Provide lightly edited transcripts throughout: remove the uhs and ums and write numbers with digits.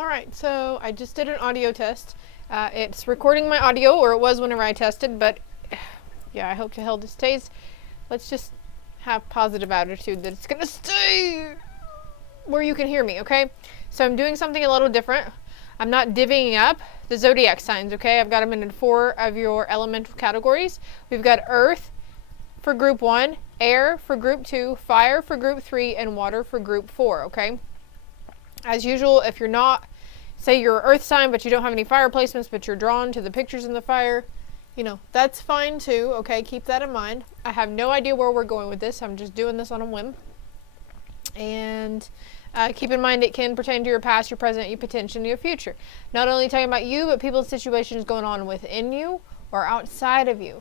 Alright, so I just did an audio test. It's recording my audio, or it was whenever I tested, but yeah, I hope to hell this stays. Let's just have positive attitude that it's gonna stay where you can hear me, okay? So I'm doing something a little different. I'm not divvying up the zodiac signs, okay? I've got them in 4 of your elemental categories. We've got Earth for group 1, Air for group 2, Fire for group 3, and Water for group 4, okay? As usual, if you're not, say you're an Earth sign, but you don't have any fire placements, but you're drawn to the pictures in the fire, you know, that's fine too, okay? Keep that in mind. I have no idea where we're going with this. I'm just doing this on a whim. And keep in mind it can pertain to your past, your present, your potential, and your future. Not only talking about you, but people's situations going on within you or outside of you,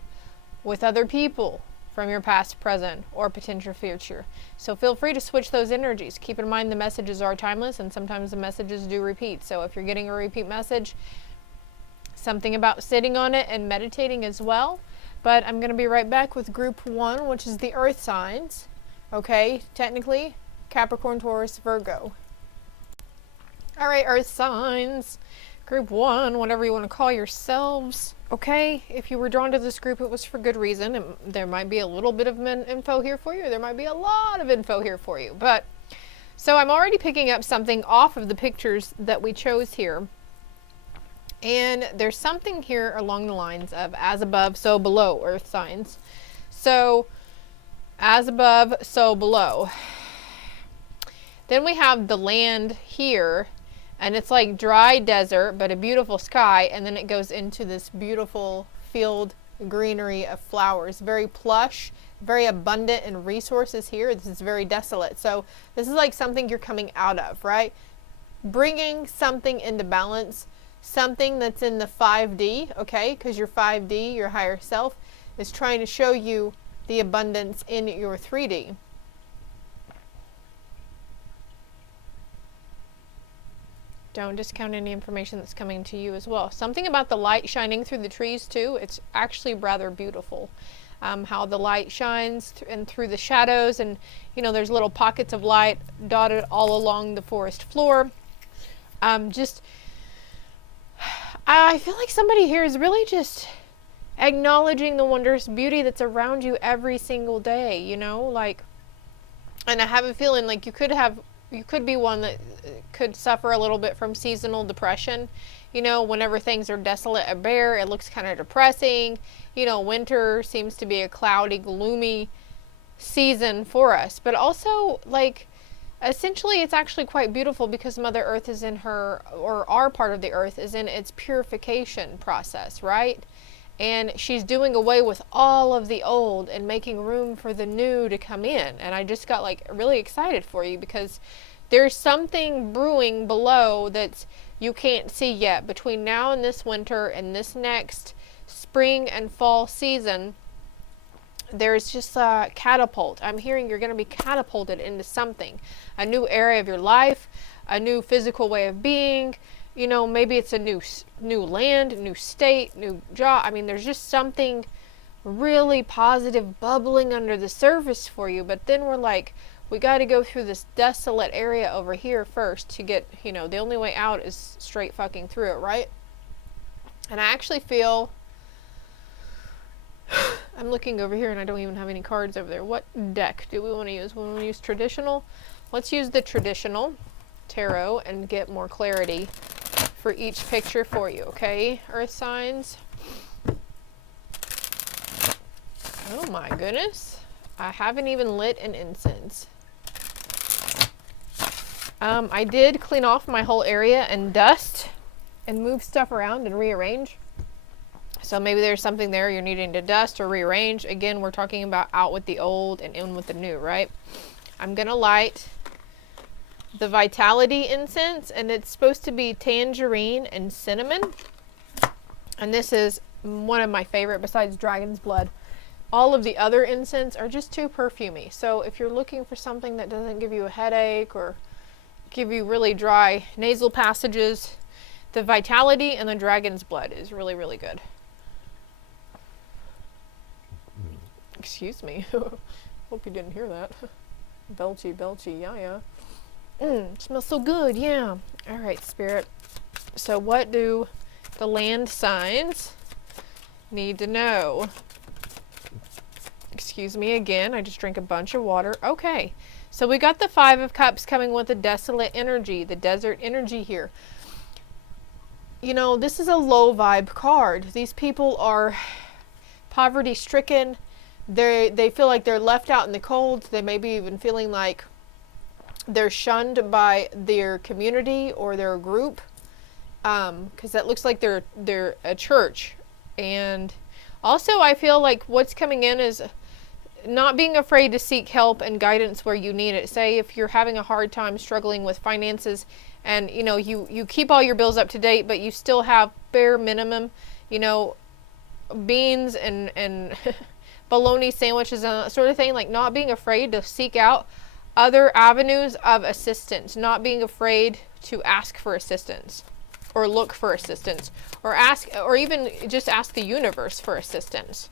with other people from your past, present, or potential future. So feel free to switch those energies. Keep in mind the messages are timeless, and sometimes the messages do repeat. So if you're getting a repeat message, something about sitting on it and meditating as well. But I'm going to be right back with group 1, which is the Earth signs. Okay, technically Capricorn, Taurus, Virgo. Alright, Earth signs. Group 1, whatever you want to call yourselves. Okay, if you were drawn to this group, it was for good reason. And there might be a little bit of info here for you. There might be a lot of info here for you. But, so I'm already picking up something off of the pictures that we chose here. And there's something here along the lines of as above, so below, Earth signs. So, as above, so below. Then we have the land here, and it's like dry desert, but a beautiful sky, and then it goes into this beautiful field greenery of flowers. Very plush, very abundant in resources here. This is very desolate. So this is like something you're coming out of, right? Bringing something into balance, something that's in the 5D, okay? Because your 5D, your higher self, is trying to show you the abundance in your 3D. Don't discount any information that's coming to you as well. Something about the light shining through the trees too. It's actually rather beautiful. How the light shines and through the shadows, and you know, there's little pockets of light dotted all along the forest floor. I feel like somebody here is really just acknowledging the wondrous beauty that's around you every single day, you know, like, and I have a feeling like you could be one that could suffer a little bit from seasonal depression. You know, whenever things are desolate and bare, it looks kind of depressing. You know, winter seems to be a cloudy, gloomy season for us. But also, like, essentially it's actually quite beautiful because Mother Earth is in her, or our part of the earth is in its purification process, right? And she's doing away with all of the old and making room for the new to come in. And I just got like really excited for you because there's something brewing below that you can't see yet. Between now and this winter and this next spring and fall season, there's just a catapult. I'm hearing you're going to be catapulted into something. A new area of your life, a new physical way of being. You know, maybe it's a new land, new state, new job. I mean, there's just something really positive bubbling under the surface for you. But then we're like, we got to go through this desolate area over here first to get, you know, the only way out is straight fucking through it, right? And I actually feel, I'm looking over here and I don't even have any cards over there. What deck do we want to use? We want to use traditional. Let's use the traditional tarot and get more clarity for each picture for you, okay? Earth signs. Oh my goodness. I haven't even lit an incense. I did clean off my whole area and dust and move stuff around and rearrange. So maybe there's something there you're needing to dust or rearrange. Again, we're talking about out with the old and in with the new, right? I'm gonna light the Vitality incense, and it's supposed to be tangerine and cinnamon. And this is one of my favorite besides dragon's blood. All of the other incense are just too perfumey. So if you're looking for something that doesn't give you a headache or give you really dry nasal passages, the Vitality and the dragon's blood is really, really good. Excuse me. Hope you didn't hear that. Belchy, belchy, yeah, yeah. Smells so good, yeah. All right, Spirit. So what do the land signs need to know? Excuse me again, I just drank a bunch of water. Okay, so we got the Five of Cups coming with the desolate energy, the desert energy here. You know, this is a low vibe card. These people are poverty stricken. They feel like they're left out in the cold. They may be even feeling like they're shunned by their community or their group, because that looks like they're a church. And also I feel like what's coming in is not being afraid to seek help and guidance where you need it. Say if you're having a hard time struggling with finances, and you know you keep all your bills up to date, but you still have bare minimum, you know, beans and bologna sandwiches and that sort of thing, like not being afraid to seek out other avenues of assistance, not being afraid to ask for assistance or look for assistance or ask, or even just ask the universe for assistance.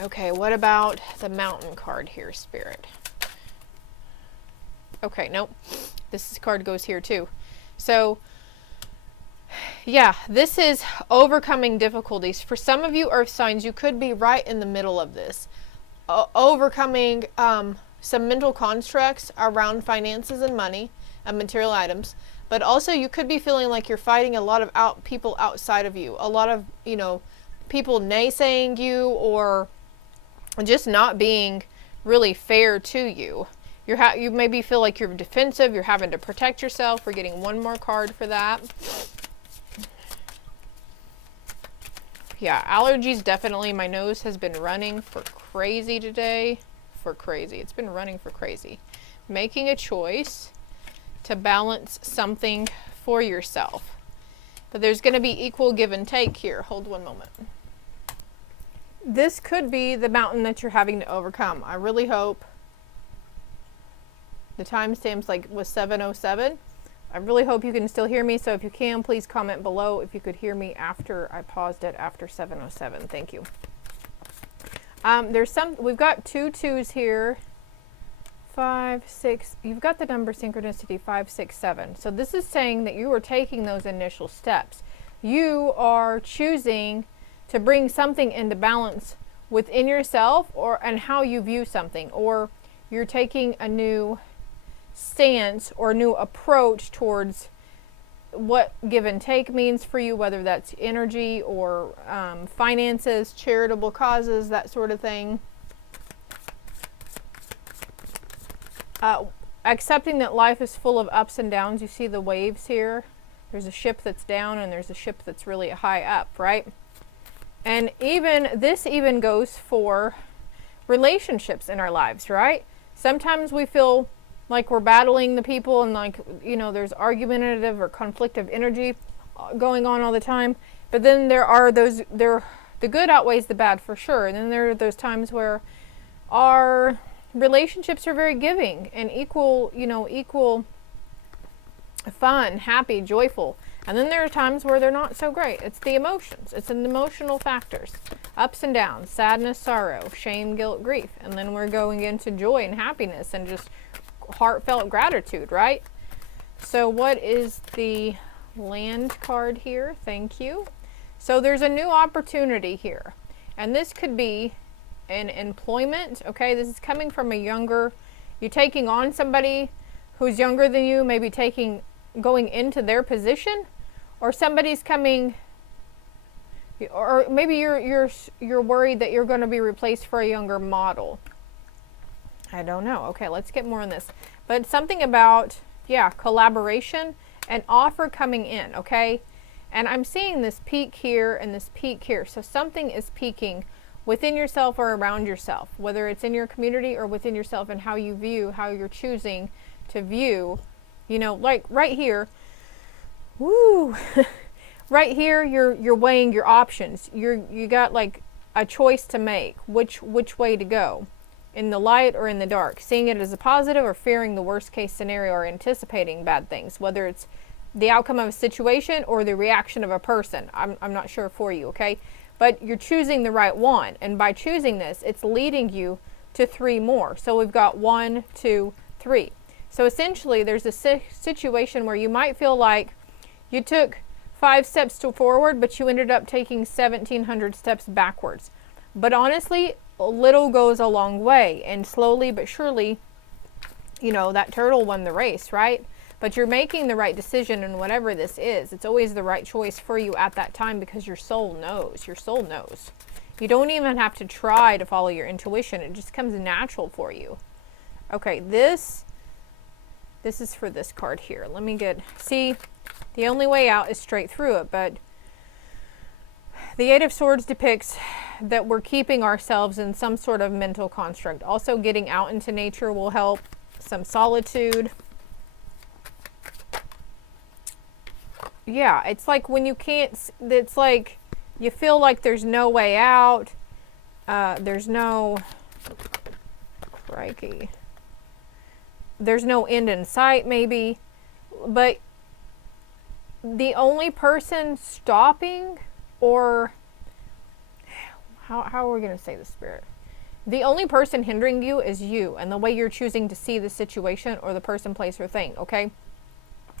Okay, what about the Mountain card here, Spirit? Okay, nope. This card goes here too. So, yeah, this is overcoming difficulties. For some of you Earth signs, you could be right in the middle of this. Overcoming some mental constructs around finances and money and material items. But also you could be feeling like you're fighting a lot of people outside of you. A lot of, you know, people naysaying you or just not being really fair to you. You maybe feel like you're defensive, you're having to protect yourself. We're getting one more card for that. Yeah, allergies definitely. My nose has been running for crazy today. It's been running for crazy. Making a choice to balance something for yourself. But there's going to be equal give and take here. Hold one moment. This could be the mountain that you're having to overcome. I really hope the timestamps was 7:07. I really hope you can still hear me. So if you can, please comment below if you could hear me after I paused it after 7:07. Thank you. We've got 2 2s here. 5, 6, you've got the number synchronicity 5, 6, 7. So this is saying that you are taking those initial steps. You are choosing to bring something into balance within yourself and how you view something, or you're taking a new stance or new approach towards what give and take means for you, whether that's energy or finances, charitable causes, that sort of thing. Accepting that life is full of ups and downs. You see the waves here. There's a ship that's down and there's a ship that's really high up, right? And this even goes for relationships in our lives, right? Sometimes we feel like we're battling the people and like, you know, there's argumentative or conflictive energy going on all the time. But then there are the good outweighs the bad for sure. And then there are those times where our relationships are very giving and equal fun, happy, joyful. And then there are times where they're not so great. It's the emotions. It's the emotional factors. Ups and downs, sadness, sorrow, shame, guilt, grief. And then we're going into joy and happiness and just heartfelt gratitude, right? So what is the land card here? Thank you. So there's a new opportunity here. And this could be in employment. Okay, this is coming from you're taking on somebody who's younger than you, maybe going into their position, or somebody's coming, or maybe you're worried that you're going to be replaced for a younger model. I don't know. Okay, let's get more on this. But something about, yeah, collaboration and offer coming in, okay? And I'm seeing this peak here and this peak here. So something is peaking within yourself or around yourself, whether it's in your community or within yourself, and how you're choosing to view, you know, like right here, woo, right here, you're weighing your options. You got like a choice to make, which way to go, in the light or in the dark, seeing it as a positive or fearing the worst case scenario or anticipating bad things, whether it's the outcome of a situation or the reaction of a person. I'm not sure for you, okay? But you're choosing the right one. And by choosing this, it's leading you to 3 more. So we've got 1, 2, 3. So essentially there's a situation where you might feel like you took 5 steps forward, but you ended up taking 1,700 steps backwards. But honestly, little goes a long way, and slowly but surely, you know, that turtle won the race, right? But you're making the right decision, and whatever this is, it's always the right choice for you at that time, because your soul knows. Your soul knows. You don't even have to try to follow your intuition. It just comes natural for you. Okay, this is for this card here. Let me get, see, the only way out is straight through it, but the 8 of Swords depicts that we're keeping ourselves in some sort of mental construct. Also, getting out into nature will help. Some solitude. Yeah, it's like when you can't, it's like you feel like there's no way out. There's no, crikey. There's no end in sight, maybe. But the only person stopping, or how are we going to say this, Spirit? The only person hindering you is you, and the way you're choosing to see the situation or the person, place, or thing, okay?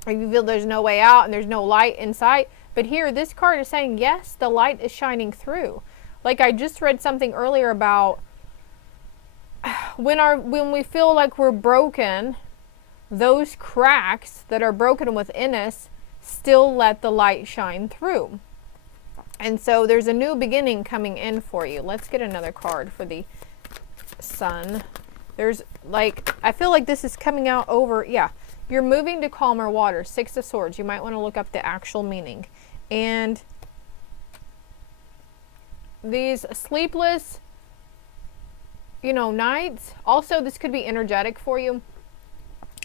Or you feel there's no way out and there's no light in sight. But here, this card is saying, yes, the light is shining through. Like I just read something earlier about when we feel like we're broken, those cracks that are broken within us still let the light shine through. And so there's a new beginning coming in for you. Let's get another card for the Sun. There's like, I feel like this is coming out over, yeah, you're moving to calmer waters. 6 of Swords. You might want to look up the actual meaning. And these sleepless, you know, nights. Also, this could be energetic for you.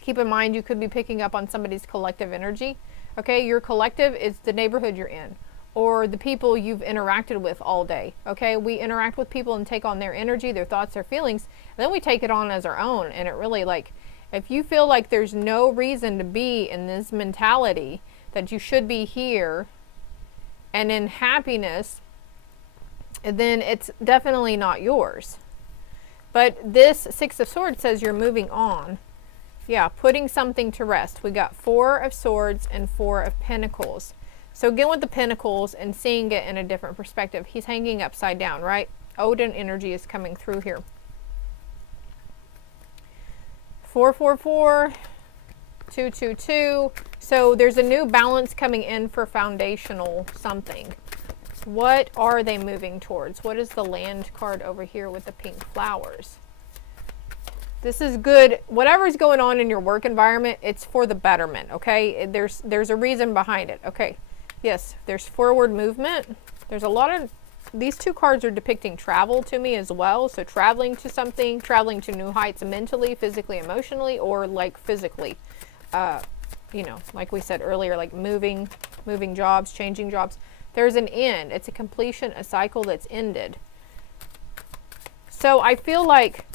Keep in mind, you could be picking up on somebody's collective energy. Okay, your collective is the neighborhood you're in, or the people you've interacted with all day. Okay, we interact with people and take on their energy, their thoughts, their feelings, and then we take it on as our own. And it really, like, if you feel like there's no reason to be in this mentality, that you should be here and in happiness, then it's definitely not yours. But this 6 of Swords says you're moving on. Yeah, putting something to rest. We got 4 of Swords and 4 of Pentacles. So again with the Pentacles and seeing it in a different perspective. He's hanging upside down, right? Odin energy is coming through here. 4, 4, 4, 2, 2, 2. So there's a new balance coming in for foundational something. What are they moving towards? What is the Land card over here with the pink flowers? This is good. Whatever's going on in your work environment, it's for the betterment, okay? There's a reason behind it, okay? Yes, there's forward movement. There's a lot of, these 2 cards are depicting travel to me as well. So traveling to something, traveling to new heights mentally, physically, emotionally, or like physically. You know, like we said earlier, like moving jobs, changing jobs. There's an end. It's a completion, a cycle that's ended. So I feel like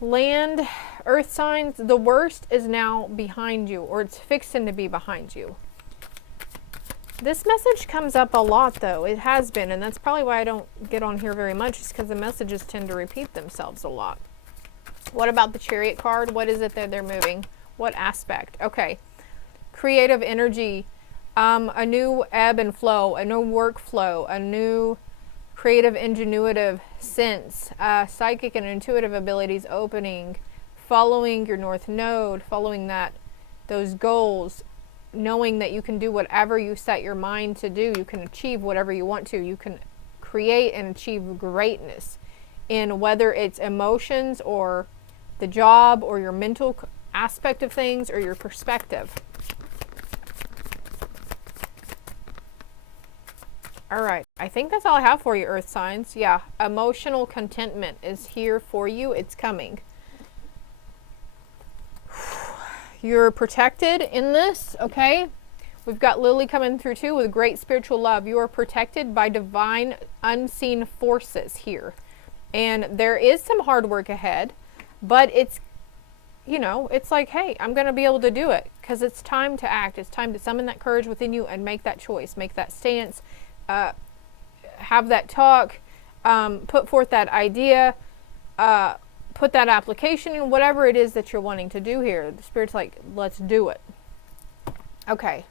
Land, earth signs, the worst is now behind you, or it's fixing to be behind you. This message comes up a lot though. It has been, and that's probably why I don't get on here very much, is because the messages tend to repeat themselves a lot. What about the Chariot card? What is it that they're moving? What aspect? Okay. Creative energy, a new ebb and flow, a new workflow, a new creative, ingenuitive sense, psychic and intuitive abilities opening, following your North Node, following those goals, knowing that you can do whatever you set your mind to do. You can achieve whatever you want to. You can create and achieve greatness in whether it's emotions or the job or your mental aspect of things or your perspective. All right, I think that's all I have for you, Earth signs. Yeah, emotional contentment is here for you. It's coming. You're protected in this, okay? We've got Lily coming through too with great spiritual love. You are protected by divine unseen forces here. And there is some hard work ahead, but it's, you know, it's like, hey, I'm going to be able to do it because it's time to act. It's time to summon that courage within you and make that choice, make that stance, have that talk, put forth that idea, put that application in whatever it is that you're wanting to do here. The Spirit's like, let's do it. Okay.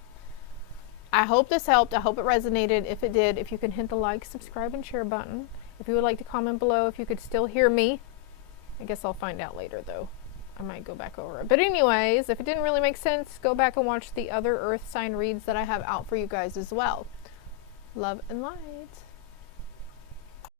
I hope this helped. I hope it resonated. If it did, if you can hit the like, subscribe, and share button. If you would like to comment below, if you could still hear me. I guess I'll find out later, though. I might go back over it. But anyways, if it didn't really make sense, go back and watch the other earth sign reads that I have out for you guys as well. Love and light.